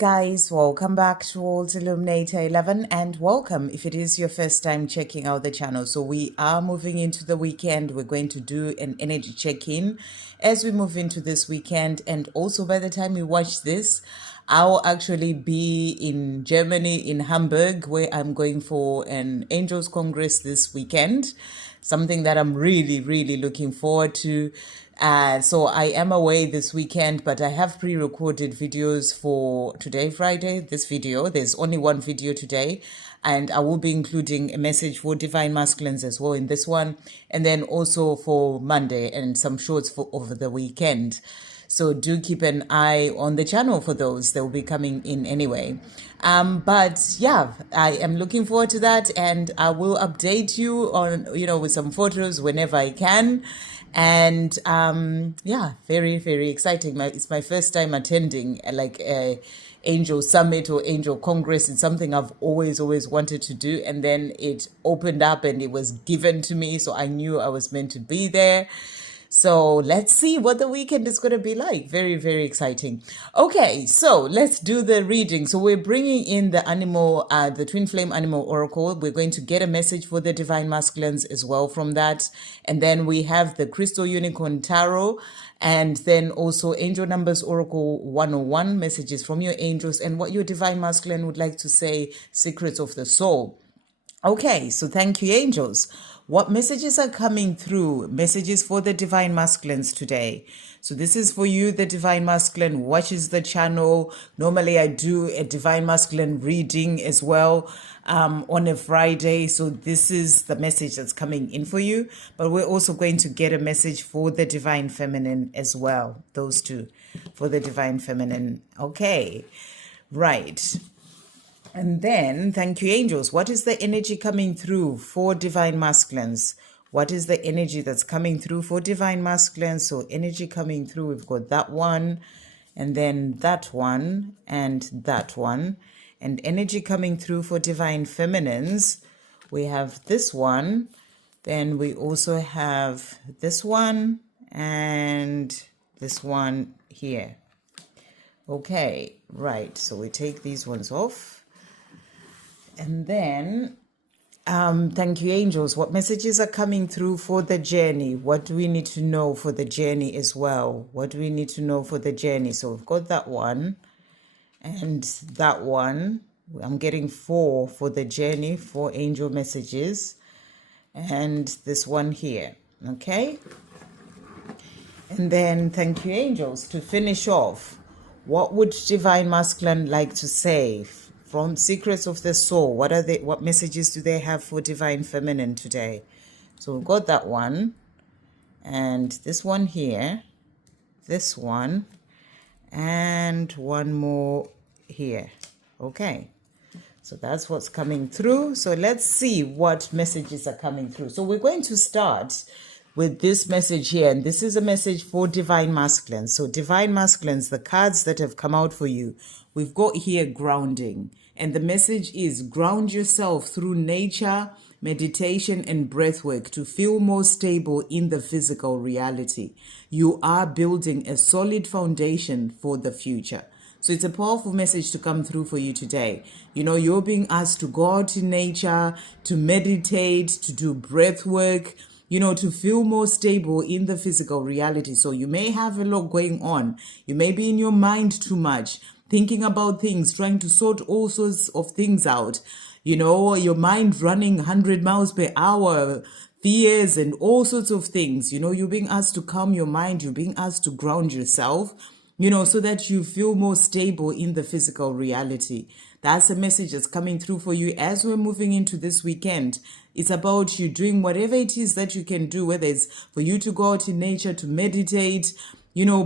Guys, welcome back to World Illuminator 11 and welcome if it is your first time checking out the channel. So we are moving into the weekend. We're going to do an energy check-in as we move into this weekend, and also by the time you watch this, I'll actually be in Germany, in Hamburg, where I'm going for an Angels Congress this weekend. Something that I'm really looking forward to. So I am away this weekend, but I have pre-recorded videos for today, Friday, this video. There's only one video today, and I will be including a message for Divine Masculines as well in this one, and then also for Monday and some shorts for over the weekend. So do keep an eye on the channel for those. They'll be coming in anyway. But yeah, I am looking forward to that, and I will update you on, with some photos whenever I can. And yeah, very exciting. It's my first time attending like a Angel Summit or Angel Congress. It's something I've always wanted to do, and then it opened up and it was given to me, so I knew I was meant to be there. So let's see what the weekend is going to be like. Very exciting. Okay, so let's do the reading. So we're bringing in the animal, the Twin Flame Animal Oracle. We're going to get a message for the Divine Masculines as well from that. And then we have the Crystal Unicorn Tarot. And then also Angel Numbers Oracle 101, messages from your angels and what your Divine Masculine would like to say, secrets of the soul. Okay, so thank you, angels. What messages are coming through? Messages for the Divine Masculines today. So this is for you, the Divine Masculine watches the channel. Normally I do a Divine Masculine reading as well on a Friday. So this is the message that's coming in for you. But we're also going to get a message for the Divine Feminine as well. Those two for the Divine Feminine. Okay, right. And then, thank you, angels. What is the energy coming through for Divine Masculines? What is the energy that's coming through for Divine Masculines? So energy coming through, we've got that one, and then that one, and that one. And energy coming through for Divine Feminines, we have this one. Then we also have this one, and this one here. Okay, right. So we take these ones off. And then, thank you, angels. What messages are coming through for the journey? What do we need to know for the journey as well? What do we need to know for the journey? So we've got that one and that one. I'm getting 4 for the journey, 4 angel messages. And this one here, okay? And then, thank you, angels. To finish off, what would Divine Masculine like to say? From Secrets of the Soul, what messages do they have for Divine Feminine today? So we've got that one, and this one here, this one, and one more here. Okay, so that's what's coming through. So let's see what messages are coming through. So we're going to start with this message here, and this is a message for Divine Masculines. So Divine Masculines, the cards that have come out for you, we've got here grounding. And the message is ground yourself through nature, meditation, and breath work to feel more stable in the physical reality. You are building a solid foundation for the future. So it's a powerful message to come through for you today. You're being asked to go out in nature, to meditate, to do breath work, to feel more stable in the physical reality. So you may have a lot going on. You may be in your mind too much, thinking about things, trying to sort all sorts of things out. Your mind running 100 miles per hour, fears and all sorts of things. You're being asked to calm your mind. You're being asked to ground yourself, so that you feel more stable in the physical reality. That's a message that's coming through for you as we're moving into this weekend. It's about you doing whatever it is that you can do, whether it's for you to go out in nature, to meditate.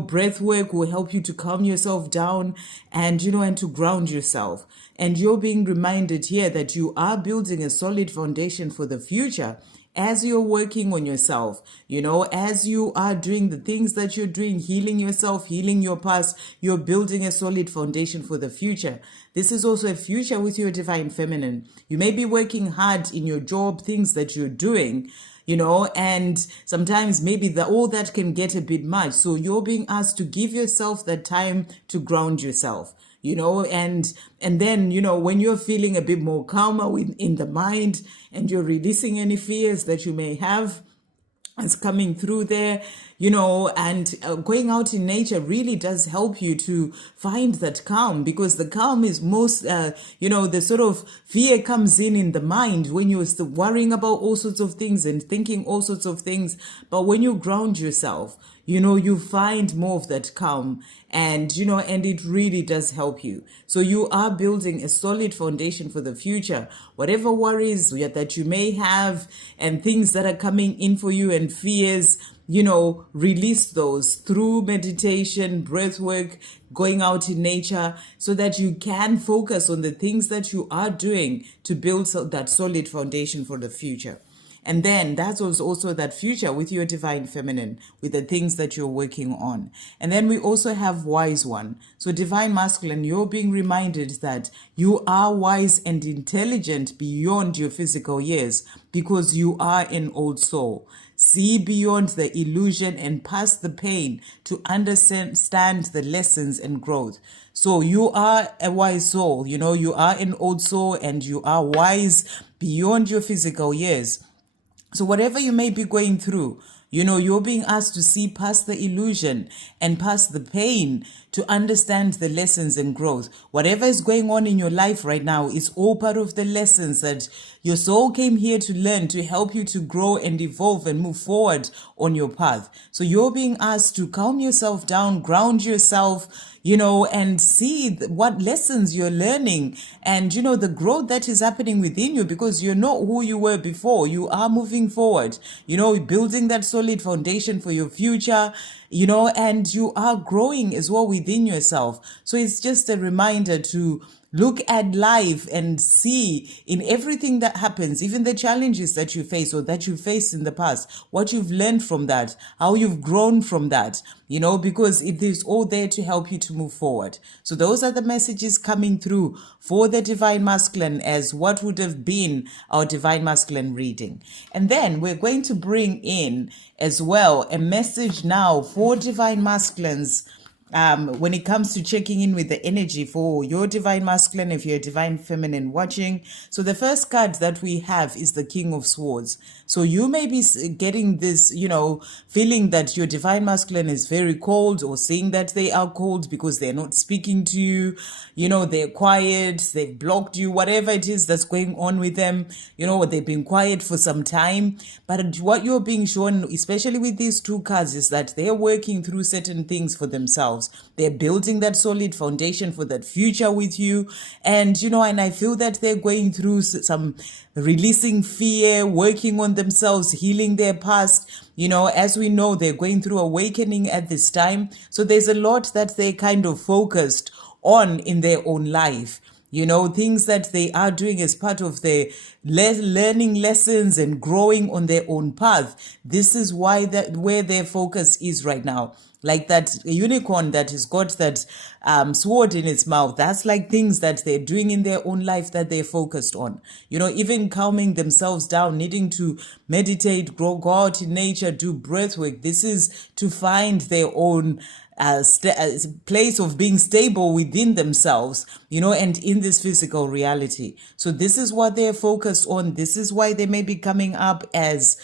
Breath work will help you to calm yourself down and, and to ground yourself. And you're being reminded here that you are building a solid foundation for the future as you're working on yourself, as you are doing the things that you're doing, healing yourself, healing your past, you're building a solid foundation for the future. This is also a future with your Divine Feminine. You may be working hard in your job, things that you're doing, and sometimes maybe all that can get a bit much. So you're being asked to give yourself that time to ground yourself. and then, when you're feeling a bit more calmer in the mind, and you're releasing any fears that you may have, it's coming through there, and going out in nature really does help you to find that calm, because the calm is most, the sort of fear comes in the mind when you're still worrying about all sorts of things and thinking all sorts of things. But when you ground yourself, you find more of that calm, and it really does help you. So you are building a solid foundation for the future. Whatever worries that you may have and things that are coming in for you and fears, release those through meditation, breath work, going out in nature, so that you can focus on the things that you are doing to build that solid foundation for the future. And then that was also that future with your divine feminine, with the things that you're working on. And then we also have wise one. So divine masculine, you're being reminded that you are wise and intelligent beyond your physical years, because you are an old soul. See beyond the illusion and past the pain to understand the lessons and growth. So you are a wise soul, you are an old soul, and you are wise beyond your physical years. So whatever you may be going through, you're being asked to see past the illusion and past the pain to understand the lessons and growth. Whatever is going on in your life right now is all part of the lessons that your soul came here to learn, to help you to grow and evolve and move forward on your path. So you're being asked to calm yourself down, ground yourself, and see what lessons you're learning and, the growth that is happening within you, because you're not who you were before. You are moving forward, building that solid foundation for your future, and you are growing as well within yourself. So it's just a reminder to look at life and see in everything that happens, even the challenges that you face or that you faced in the past, what you've learned from that, how you've grown from that, because it is all there to help you to move forward. So those are the messages coming through for the divine masculine as what would have been our divine masculine reading. And then we're going to bring in as well a message now for divine masculines when it comes to checking in with the energy for your divine masculine, if you're a divine feminine watching. So the first card that we have is the King of Swords. So you may be getting this, feeling that your divine masculine is very cold, or seeing that they are cold because they're not speaking to you, they're quiet, they've blocked you, whatever it is that's going on with them, they've been quiet for some time. But what you're being shown, especially with these two cards, is that they're working through certain things for themselves. They're building that solid foundation for that future with you. And, and I feel that they're going through some releasing fear, working on themselves, healing their past. As we know, they're going through awakening at this time. So there's a lot that they kind of focused on in their own life. Things that they are doing as part of their learning lessons and growing on their own path. This is why where their focus is right now. Like that unicorn that has got that sword in its mouth. That's like things that they're doing in their own life that they're focused on. Even calming themselves down, needing to meditate, go out in nature, do breath work. This is to find their own place of being stable within themselves, and in this physical reality. So this is what they're focused on. This is why they may be coming up as,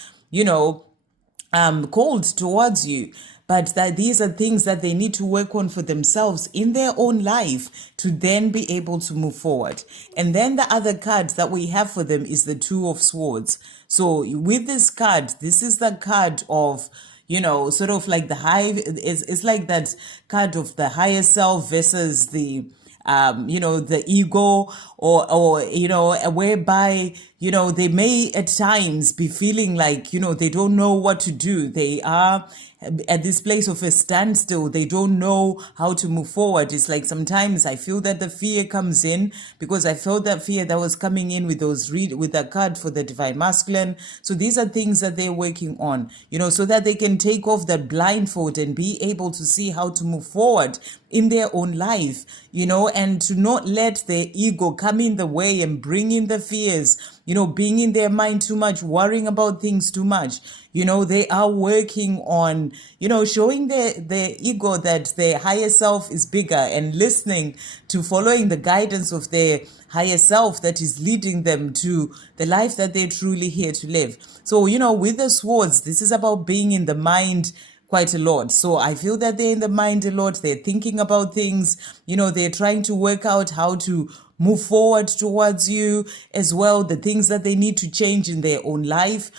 cold towards you. But that these are things that they need to work on for themselves in their own life to then be able to move forward. And then the other card that we have for them is the Two of Swords. So with this card, this is the card of, sort of like the it's like that card of the higher self versus the the ego, or whereby, they may at times be feeling like, they don't know what to do. They are at this place of a standstill. They don't know how to move forward. It's like sometimes I feel that the fear comes in, because I felt that fear that was coming in with with the card for the divine masculine. So these are things that they're working on, so that they can take off that blindfold and be able to see how to move forward in their own life, and to not let their ego come in the way and bring in the fears, being in their mind too much, worrying about things too much. They are working on, showing their ego that their higher self is bigger, and listening to following the guidance of their higher self that is leading them to the life that they're truly here to live. So, with the swords, this is about being in the mind quite a lot. So I feel that they're in the mind a lot. They're thinking about things, they're trying to work out how to move forward towards you as well, the things that they need to change in their own life,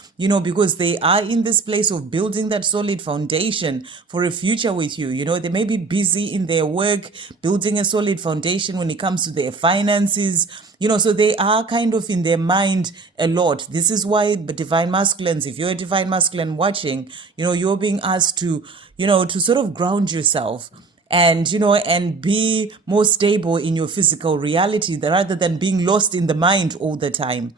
because they are in this place of building that solid foundation for a future with you. They may be busy in their work, building a solid foundation when it comes to their finances, so they are kind of in their mind a lot. This is why the divine masculines, if you're a divine masculine watching, you're being asked to, to sort of ground yourself and, and be more stable in your physical reality rather than being lost in the mind all the time.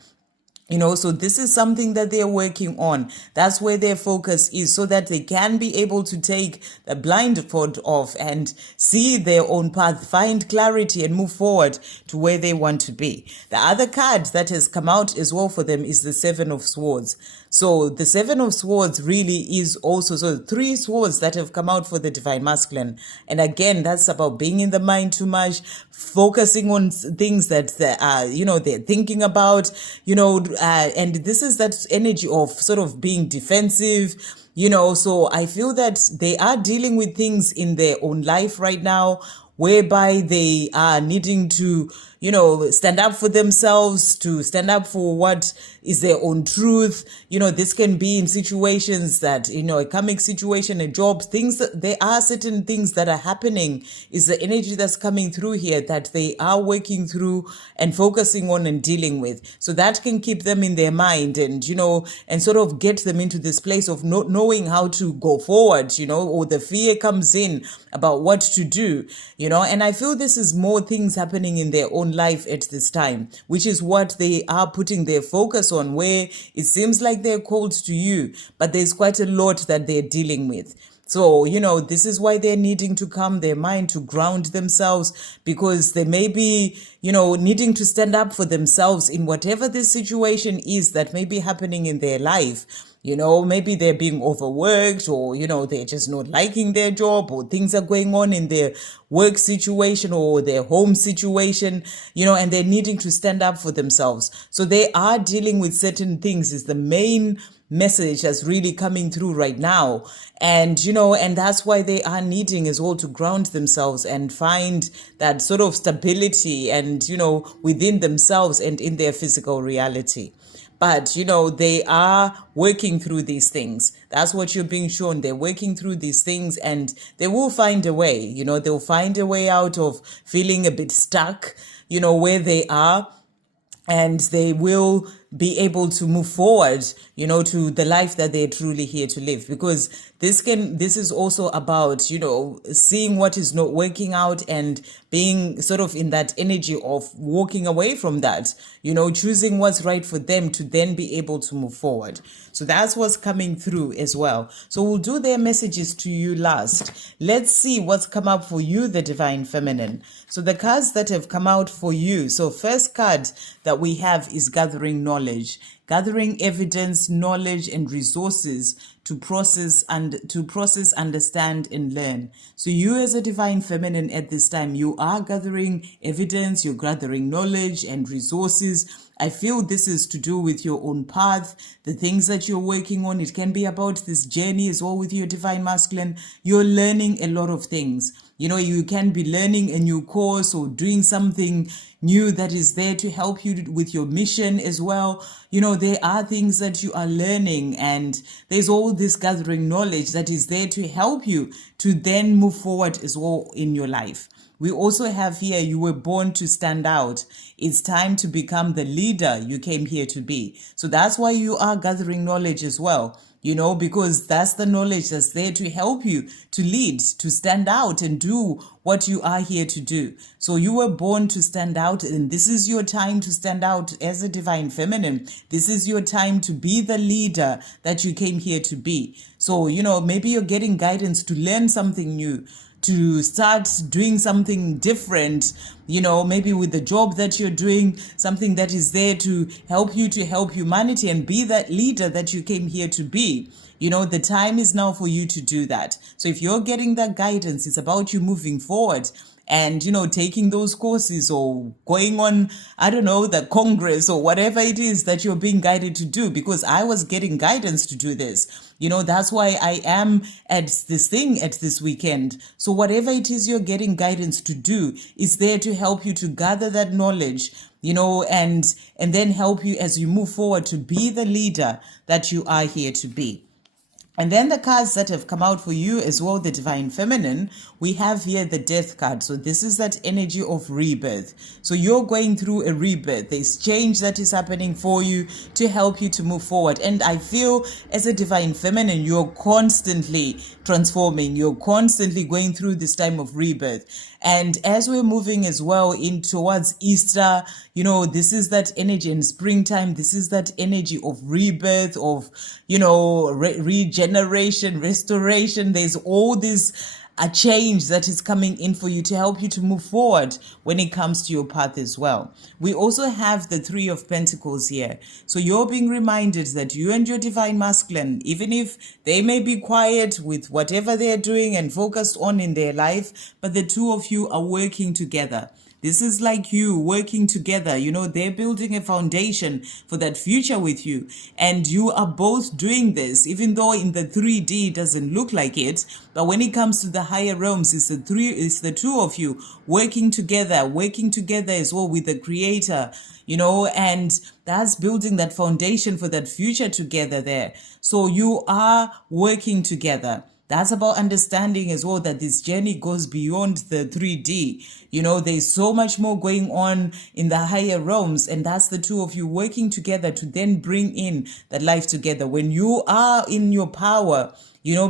So this is something that they're working on. That's where their focus is, so that they can be able to take the blindfold off and see their own path, find clarity, and move forward to where they want to be. The other card that has come out as well for them is the Seven of Swords. So the Seven of Swords really is also, so 3 swords that have come out for the divine masculine. And again, that's about being in the mind too much, focusing on things that they're thinking about, and this is that energy of sort of being defensive, so I feel that they are dealing with things in their own life right now whereby they are needing to, stand up for themselves, to stand up for what is their own truth. This can be in situations that, a karmic situation, a job, things that there are certain things that are happening, is the energy that's coming through here that they are working through and focusing on and dealing with. So that can keep them in their mind and, and sort of get them into this place of not knowing how to go forward, or the fear comes in about what to do, and I feel this is more things happening in their own life at this time, which is what they are putting their focus on, where it seems like they're called to you, but there's quite a lot that they're dealing with. So, this is why they're needing to calm their mind, to ground themselves, because they may be, needing to stand up for themselves in whatever this situation is that may be happening in their life. Maybe they're being overworked, or, they're just not liking their job, or things are going on in their work situation or their home situation, and they're needing to stand up for themselves. So they are dealing with certain things is the main message that's really coming through right now. And, and that's why they are needing as well to ground themselves and find that sort of stability and, within themselves and in their physical reality. But, they are working through these things. That's what you're being shown. They're working through these things and they will find a way, they'll find a way out of feeling a bit stuck, where they are. And they will be able to move forward, to the life that they're truly here to live. Because this is also about, seeing what is not working out and being sort of in that energy of walking away from that, choosing what's right for them to then be able to move forward. So that's what's coming through as well. So we'll do their messages to you last. Let's see what's come up for you, the divine feminine. So the cards that have come out for you. So first card that we have is gathering knowledge, gathering evidence, knowledge, and resources to process, understand, and learn. So you as a divine feminine at this time, you are gathering evidence, you're gathering knowledge and resources. I feel this is to do with your own path, the things that you're working on. It can be about this journey as well with your divine masculine. You're learning a lot of things. You can be learning a new course or doing something new that is there to help you with your mission as well. There are things that you are learning, and there's all this gathering knowledge that is there to help you to then move forward as well in your life. We also have here, you were born to stand out. It's time to become the leader you came here to be. So that's why you are gathering knowledge as well. Because that's the knowledge that's there to help you to lead, to stand out and do what you are here to do. So you were born to stand out, and this is your time to stand out as a divine feminine. This is your time to be the leader that you came here to be. So, maybe you're getting guidance to learn something new, to start doing something different, maybe with the job that you're doing, something that is there to help humanity and be that leader that you came here to be. The time is now for you to do that. So if you're getting that guidance, it's about you moving forward and, taking those courses or going on, I don't know, the Congress or whatever it is that you're being guided to do, because I was getting guidance to do this. That's why I am at this thing at this weekend. So whatever it is you're getting guidance to do is there to help you to gather that knowledge, and then help you as you move forward to be the leader that you are here to be. And then the cards that have come out for you as well, the Divine Feminine, we have here the Death card. So this is that energy of rebirth. So you're going through a rebirth. There's change that is happening for you to help you to move forward. And I feel as a Divine Feminine, you're constantly transforming. You're constantly going through this time of rebirth. And as we're moving as well in towards Easter, this is that energy in springtime. This is that energy of rebirth, of, regeneration, restoration. There's all this a change that is coming in for you to help you to move forward when it comes to your path as well. We also have the Three of Pentacles here. So you're being reminded that you and your Divine Masculine, even if they may be quiet with whatever they're doing and focused on in their life, but the two of you are working together. This is like you working together. They're building a foundation for that future with you. And you are both doing this, even though in the 3D it doesn't look like it. But when it comes to the higher realms, it's the two of you working together as well with the Creator, and that's building that foundation for that future together there. So you are working together. That's about understanding as well that this journey goes beyond the 3D. There's so much more going on in the higher realms, and that's the two of you working together to then bring in that life together. When you are in your power,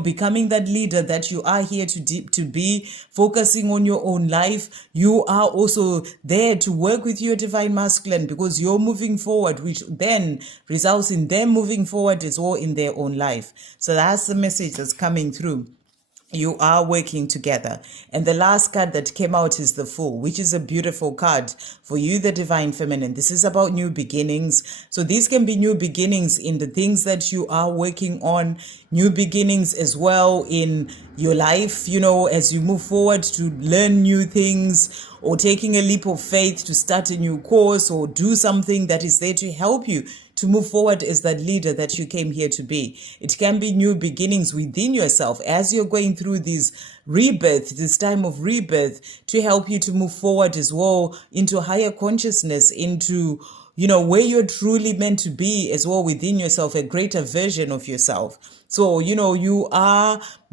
becoming that leader that you are here to be, focusing on your own life, you are also there to work with your Divine Masculine because you're moving forward, which then results in them moving forward as well in their own life. So that's the message that's coming through. You are working together. And the last card that came out is the Fool, which is a beautiful card for you, the Divine Feminine. This is about new beginnings. So these can be new beginnings in the things that you are working on, new beginnings as well in your life, as you move forward to learn new things, or taking a leap of faith to start a new course or do something that is there to help you to move forward as that leader that you came here to be. It can be new beginnings within yourself as you're going through this time of rebirth, to help you to move forward as well into higher consciousness, into where you're truly meant to be as well within yourself, a greater version of yourself. So,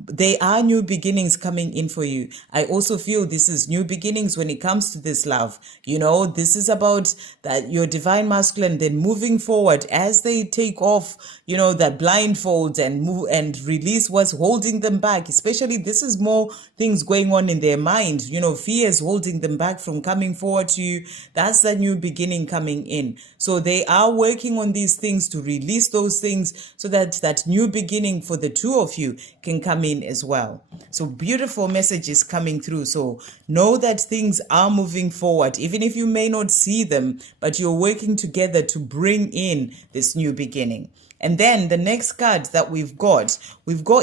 there are new beginnings coming in for you. I also feel this is new beginnings when it comes to this love. This is about that your Divine Masculine then moving forward as they take off, that blindfold and move and release what's holding them back. Especially this is more things going on in their mind. Fear is holding them back from coming forward to you. That's that new beginning coming in. So they are working on these things to release those things so that that new beginning for the two of you can come in as well. So beautiful messages coming through. So know that things are moving forward, even if you may not see them, but you're working together to bring in this new beginning. And then the next card that we've got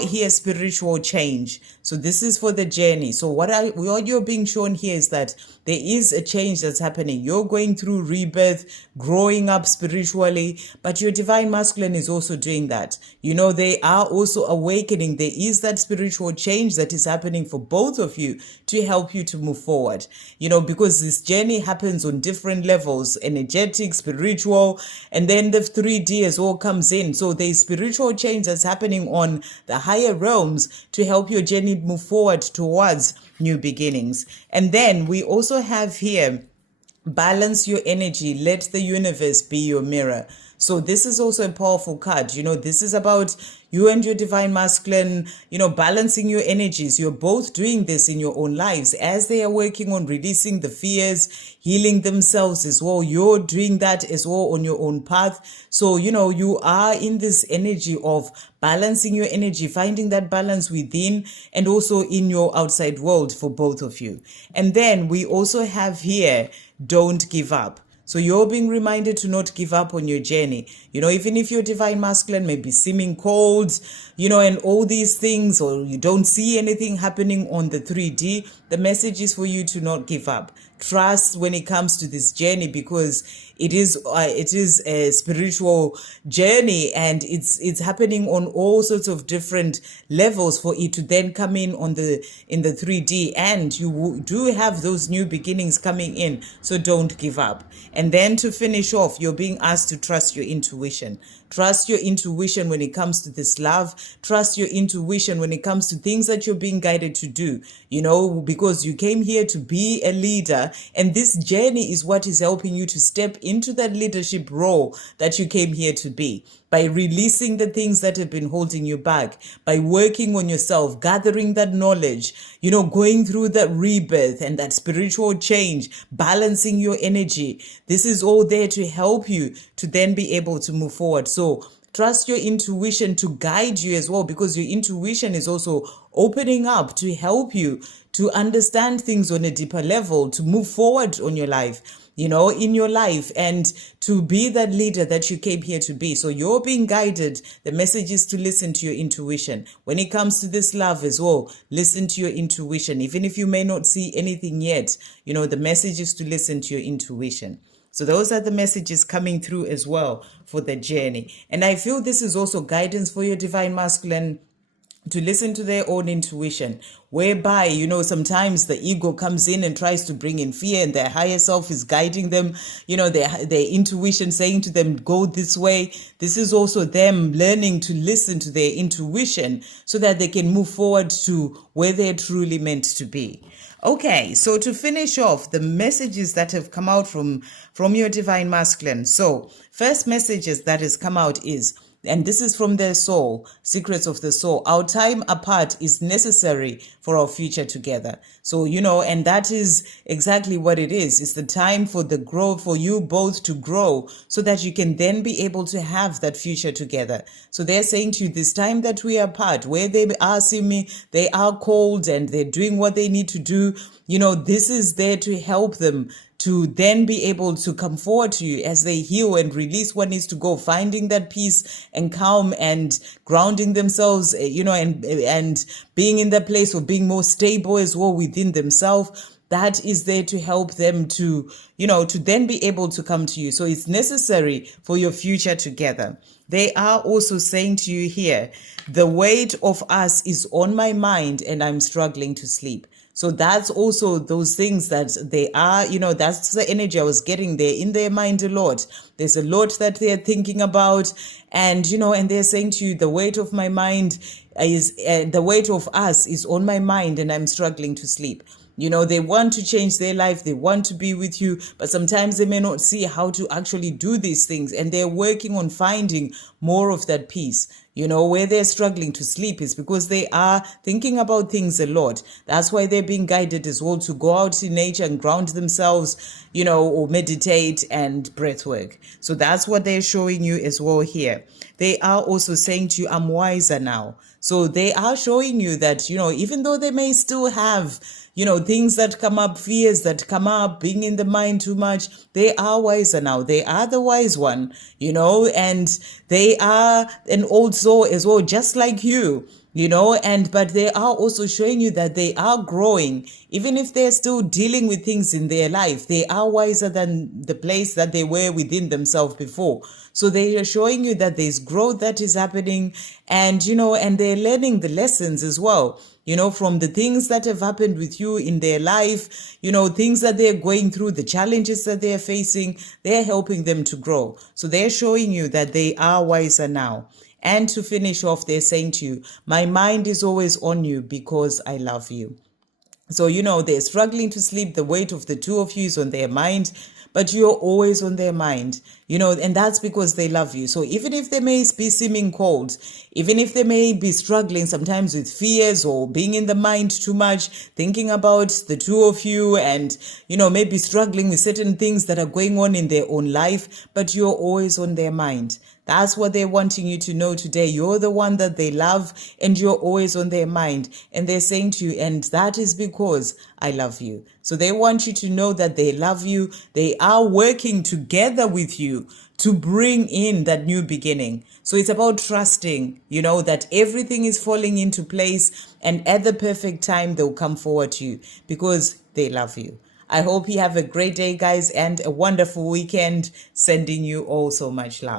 here spiritual change. So this is for the journey. So what you're being shown here is that there is a change that's happening. You're going through rebirth, growing up spiritually, but your Divine Masculine is also doing that. They are also awakening. There is that spiritual change that is happening for both of you to help you to move forward. Because this journey happens on different levels, energetic, spiritual, and then the 3D as well comes in. So there's spiritual change that's happening on the higher realms to help your journey move forward towards new beginnings. And then we also have here Balance your energy. Let the universe be your mirror. So this is also a powerful card. This is about you and your divine masculine, balancing your energies. You're both doing this in your own lives as they are working on releasing the fears, healing themselves as well. You're doing that as well on your own path. So, you are in this energy of balancing your energy, finding that balance within and also in your outside world for both of you. And then we also have here, don't give up. So you're being reminded to not give up on your journey. Even if your divine masculine may be seeming cold, and all these things, or you don't see anything happening on the 3D, the message is for you to not give up. Trust when it comes to this journey, because it is a spiritual journey, and it's happening on all sorts of different levels for it to then come in in the 3D, and you do have those new beginnings coming in. So don't give up. And then to finish off, you're being asked to trust your intuition. Trust your intuition when it comes to this love. Trust your intuition when it comes to things that you're being guided to do, because you came here to be a leader, and this journey is what is helping you to step into that leadership role that you came here to be. By releasing the things that have been holding you back, by working on yourself, gathering that knowledge, going through that rebirth and that spiritual change, balancing your energy. This is all there to help you to then be able to move forward. So trust your intuition to guide you as well, because your intuition is also opening up to help you to understand things on a deeper level, to move forward on your life, in your life, and to be that leader that you came here to be. So you're being guided. The message is to listen to your intuition. When it comes to this love as well, listen to your intuition. Even if you may not see anything yet, the message is to listen to your intuition. So those are the messages coming through as well for the journey. And I feel this is also guidance for your divine masculine to listen to their own intuition, whereby, sometimes the ego comes in and tries to bring in fear, and their higher self is guiding them, their intuition saying to them, go this way. This is also them learning to listen to their intuition so that they can move forward to where they're truly meant to be. Okay, so to finish off, the messages that have come out from your divine masculine. So first messages that has come out is, and this is from their soul, secrets of the soul. Our time apart is necessary for our future together. So, and that is exactly what it is. It's the time for the growth, for you both to grow so that you can then be able to have that future together. So they're saying to you, this time that we are apart, where they are seeming, they are cold and they're doing what they need to do, this is there to help them to then be able to come forward to you as they heal and release what needs to go, finding that peace and calm and grounding themselves, and being in that place of being more stable as well within themselves. That is there to help them to, to then be able to come to you. So it's necessary for your future together. They are also saying to you here, the weight of us is on my mind and I'm struggling to sleep. So that's also those things that they are, that's the energy I was getting there in their mind a lot. There's a lot that they're thinking about, and, and they're saying to you, the weight of my mind is, the weight of us is on my mind and I'm struggling to sleep. They want to change their life. They want to be with you, but sometimes they may not see how to actually do these things. And they're working on finding more of that peace. Where they're struggling to sleep is because they are thinking about things a lot. That's why they're being guided as well to go out in nature and ground themselves, or meditate and breath work. So that's what they're showing you as well here. They are also saying to you, I'm wiser now. So they are showing you that, even though they may still have, things that come up, fears that come up, being in the mind too much, they are wiser now. They are the wise one, and they are an old soul as well, just like you. But they are also showing you that they are growing. Even if they're still dealing with things in their life, they are wiser than the place that they were within themselves before. So they are showing you that there's growth that is happening, and, and they're learning the lessons as well, from the things that have happened with you in their life, things that they're going through, the challenges that they're facing, they're helping them to grow. So they're showing you that they are wiser now. And to finish off, they're saying to you, my mind is always on you because I love you. So, they're struggling to sleep. The weight of the two of you is on their mind, but you're always on their mind, and that's because they love you. So even if they may be seeming cold, even if they may be struggling sometimes with fears or being in the mind too much, thinking about the two of you and, maybe struggling with certain things that are going on in their own life, but you're always on their mind. That's what they're wanting you to know today. You're the one that they love and you're always on their mind. And they're saying to you, and that is because I love you. So they want you to know that they love you. They are working together with you to bring in that new beginning. So it's about trusting, that everything is falling into place, and at the perfect time, they'll come forward to you because they love you. I hope you have a great day, guys, and a wonderful weekend. Sending you all so much love.